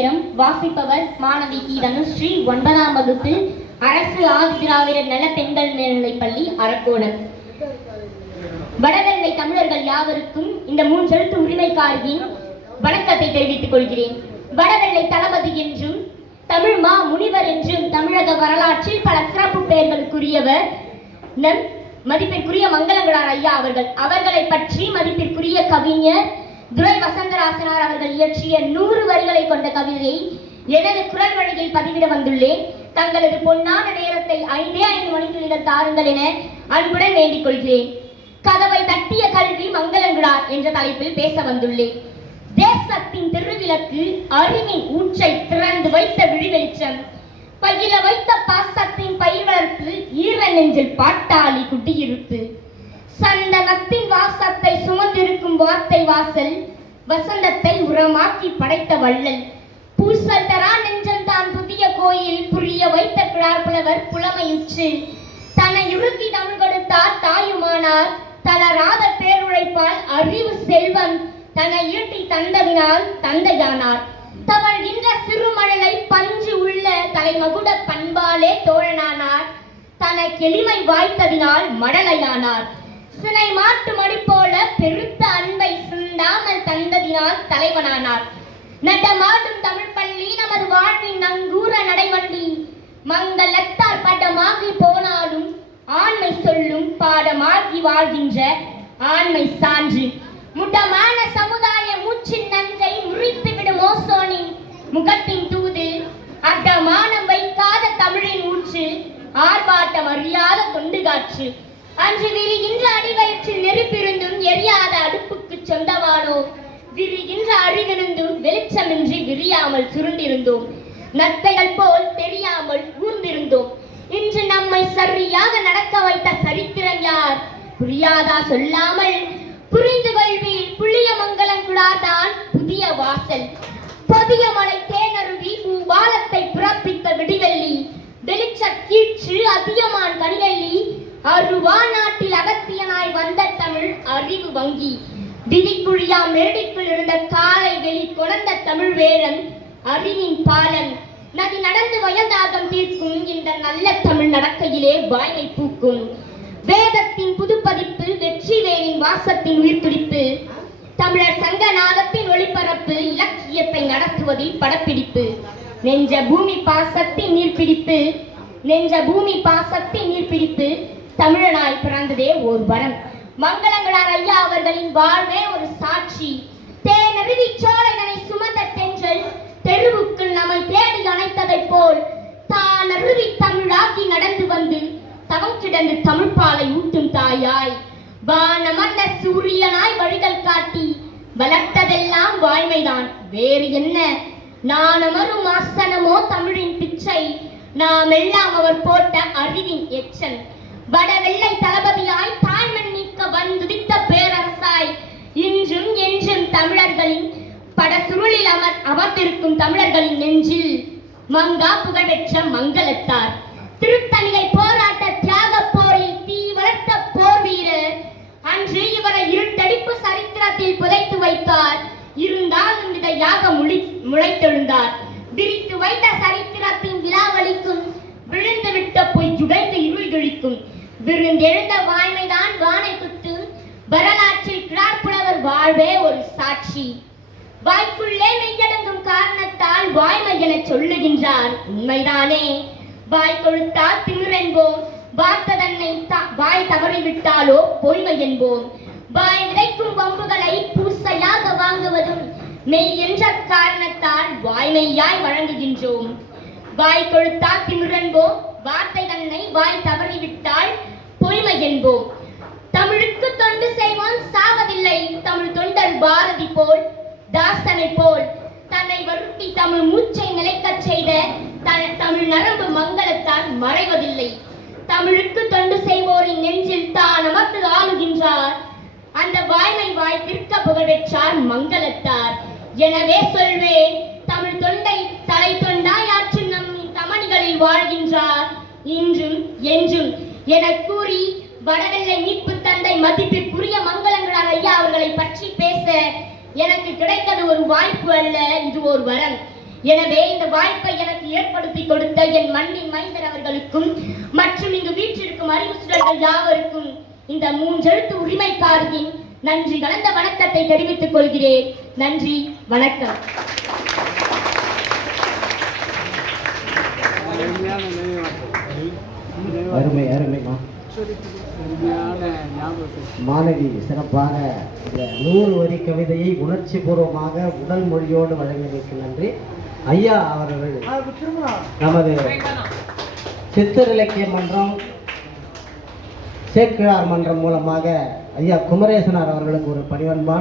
நேரம் வாசிப்பவர் மாணவி கி. தனுஸ்ரீ ஒன்பதாம் வகுப்பு அரசு ஆதி திராவிடர் நல பெண்கள் மேல்நிலைப்பள்ளி அரக்கோணம். வடவெள்ளை தமிழர்கள் யாவருக்கும் இந்த மூன்றெழுத்து உரிமைக்காரியின் வணக்கத்தை தெரிவித்துக் கொள்கிறேன். வடவெள்ளை தளபதி என்றும் தமிழ் மா முனிவர் என்றும் தமிழக வரலாற்றில் பல சிறப்பு பெயர்களுக்குரியவர் நம் மதிப்பிற்குரிய மங்களங்களார் ஐயா அவர்கள். அவர்களை பற்றி மதிப்பிற்குரிய கவிஞர் துரை வசந்தராசனார் அவர்கள் இயற்றிய நூறு வரிகளை கொண்ட கவிதையை எனது குரல் வழியில் பதிவிட வந்துள்ளேன். தங்களது பொன்னான நேரத்தை ஐந்தே ஐந்து மணித்துளிகள் தாருங்கள் என அன்புடன் வேண்டிக் கொள்கிறேன். கதவை தட்டிய கல்வி மங்களங்குடார் என்ற தலைப்பில் பேச வந்துள்ளேன். தேசத்தின் திருவிளக்கு அறிவின் ஊற்றை திறந்து வைத்த விழிவெளிச்சம். பையில வைத்த பாசத்தின் பயிர் வளர்ப்பு ஈர நெஞ்சில் பாட்டாளி குட்டியிருப்பு. வாசல் வசந்தத்தை உரமாக்கி படைத்த வள்ளல். பூசல் தரா நெஞ்சம் தான் புதிய கோயில் புரிய வைத்த கிழார் புலவர் புலமையுற்று. தன்னை இறுக்கி தமிழ் கொடுத்தார் தாயுமானார். தளராத பேருழைப்பால் அறிவு செல்வம் தன்னை ஈட்டி தந்தவினால் தந்தையானார். தவழ்கின்ற சிறுமழலை பஞ்சு உள்ள தலைமகுட பண்பாலே தோழனானார். தனக்கு எளிமை வாய்த்ததினால் மடலையானார். சினை மாட்டு மடி போல தந்ததினால் தலைவனானார். நடமாடும் தமிழ் பள்ளி நமது வாழ்வின் நங்கூர நடைவண்டி மங்கள் எத்தார் பட்டமாகி போனாலும் ஆண்மை சொல்லும் பாடமாகி வாழ்கின்ற ஆண்மை சான்று. முட்டமான சமுதாய மூச்சின் நஞ்சை முறித்து விடும் ஓசோனின் முகத்தின் தூது அட்டமானம் வைக்காத தமிழின் ஊற்று ஆர்ப்பாட்டம் அறியாத தொண்டு காற்று. அன்று விரிகின்ற அடிவயிற்றில் நெருப்பிருந்தும் எரியாத அடுப்புக்கு சொந்தமானோ. விரிகின்ற வெளிச்சமின்றி விரியாமல் சுருண்டிருந்தோம். நத்தைகள் போல் தெரியாமல் ஊர்ந்திருந்தோம். இன்று நம்மை சரியாக நடக்க வைத்த சரித்திரம் யார்? புரியாதா சொல்லாமல்? புரிந்து கொள்வீர் புளியமங்கலங்குடாதான் புதிய வாசல். பொதிய மலை தேனருவி வாலத்தை பிறப்பித்த விடிவெள்ளி. வெளிச்ச கீழ்ச்சி அதியமான் கனிவெள்ளி. அருவா நாட்டில் அகத்தியனாய் வந்த தமிழ் அறிவு வங்கி. விதிக்குழியா மெரடிக்குள் இருந்த காலை வெளி கொணர்ந்த தமிழ் வேளன் அறிவின் பாலன். நதி நடந்து வயதாகம் தீர்க்கும் இந்த நல்ல தமிழ் நடக்கையிலே வாய்மை பூக்கும். வேதத்தின் புதுப்பதிப்பு வெற்றிவேலின் வாசத்தின் உயிர்த்துடிப்பு தமிழர் சங்க நாதத்தின் ஒளிபரப்பு இலக்கியத்தை நடத்துவதில் படப்பிடிப்பு. நெஞ்ச பூமி பாசத்தின் நீர்பிடிப்பு நெஞ்ச பூமி பாசத்தின் நீர்பிடிப்பு தமிழனாய் பிறந்ததே ஓர் வரம். மங்களங்களார் ஐயா அவர்களின் வாழ்வே ஒரு சாட்சி. தேனருவி சோலைகளை சுமந்த தென்றல் தெருவுக்குள் நம்மை தேடி அணைத்ததைப் போல் தான் அருவி தமிழாக்கி நடந்து வந்து தவம் கிடந்து தமிழ்பாலை ஊட்டும் தாயாய். வானமன்ன சூரியனாய் வழிகள் காட்டி வளர்த்ததெல்லாம் வாய்மைதான். வேறு என்ன? நான் அமரும் ஆசனமோ தமிழின் பிச்சை. நாம் எல்லாம் அவர் போட்ட அறிவின் எச்சல் வட வெள்ளை தளபதியாய் தாய்மண் நீக்க வந்துதித்த பேரரசாய் இன்றும் என்றும் தமிழர்களின் தமிழில் அமர் அமர்ந்திருக்கும் தமிழர்களின் நெஞ்சில் மங்கா புகழ்பெற்ற மங்களத்தார். திருத்தணிகை போராட்ட தியாக போரில் தீ வளர்த்த போர் வீரர் அன்று இவரை இருட்டடிப்பு சரித்திரத்தில் புதைத்து வைத்தார். இருந்தாலும் விதையாக முளி முளைத்தெழுந்தார். விரித்து வைத்த சரித்திரத்தின் விழாவளிக்கும் விழுந்து விட்ட பொய் ஜுடைந்து இருள் கிழிக்கும் விருந்தெழுந்த வாய்மைதான் வானை குத்து வரலாற்றில் கிழார் புலவர் வாழ்வே ஒரு சாட்சி. வாய்க்குள்ளே மெய்யடங்கும் காரணத்தால் வாய்மை என சொல்லுகின்றார் உண்மைதானே? வாய் கொழுத்தால் திமிரென்போம். வார்த்ததன்னை வாய் தவறிவிட்டாலோ பொய்மை என்போம் வாய் விதைக்கும் வம்புகளை பூசையாக வாங்குவதும் மெய் என்ற காரணத்தால் வாய்மையாய் வழங்குகின்றோம். வாய் கொழுத்தால் திமிரென்போம். வார்த்தை தன்னை வாய் தவறிவிட்டால் பொய்மை என்போம் தமிழுக்கு தொண்டு செய்வோம் சாவதில்லை. தமிழ் தொண்டர் பாரதி போல் தாசனை போல் தன்னை வருத்தி தமிழ் மூச்சை நிலைக்கச் செய்த தமிழ் நரம்பு மங்களத்தால் மறைவதில்லை. தமிழுக்கு தொண்டு செய்வோரின் நெஞ்சில் தான் அமர்ந்து ஆளுகின்றார். அந்த வாய்மை வாய் பிற்க புகழ்பெற்றார் மங்களத்தார். எனவே சொல்வேன் தமிழ் தொண்டை தலை தொண்டாய் ஆற்றும் நம் தமணிகளில் வாழ்கின்றார். இன்றும் என்றும் என கூறி வடவெள்ளை மீட்பு தந்தை மதிப்பிற்குரிய மங்களங்களார் ஐயா அவர்களை பற்றி பேச எனக்கு கிடைத்தது ஒரு வாய்ப்பு அல்ல இது ஒரு வரம் எனவே இந்த வாய்ப்பை எனக்கு ஏற்படுத்தி கொடுத்த என் மண்ணின் மைந்தர் அவர்களுக்கும் மற்றும் இங்கு வீற்றிருக்கும் அறிவுசுடர்கள் யாவருக்கும் இந்த மூன்றெழுத்து உரிமைக்காரியின் நன்றி கலந்த வணக்கத்தை தெரிவித்துக் கொள்கிறேன். நன்றி வணக்கம். அருமை அருமைமா மாணவி சிறப்பாக இந்த நூறு வரி கவிதையை உணர்ச்சி பூர்வமாக உடல் மொழியோடு வழங்கியதற்கு நன்றி. ஐயா அவர்கள் நமது சித்தர் இலக்கிய மன்றம் சேக்கிழார் மன்றம் மூலமாக ஐயா குமரேசனார் அவர்களுக்கு ஒரு பணிவன்பான்.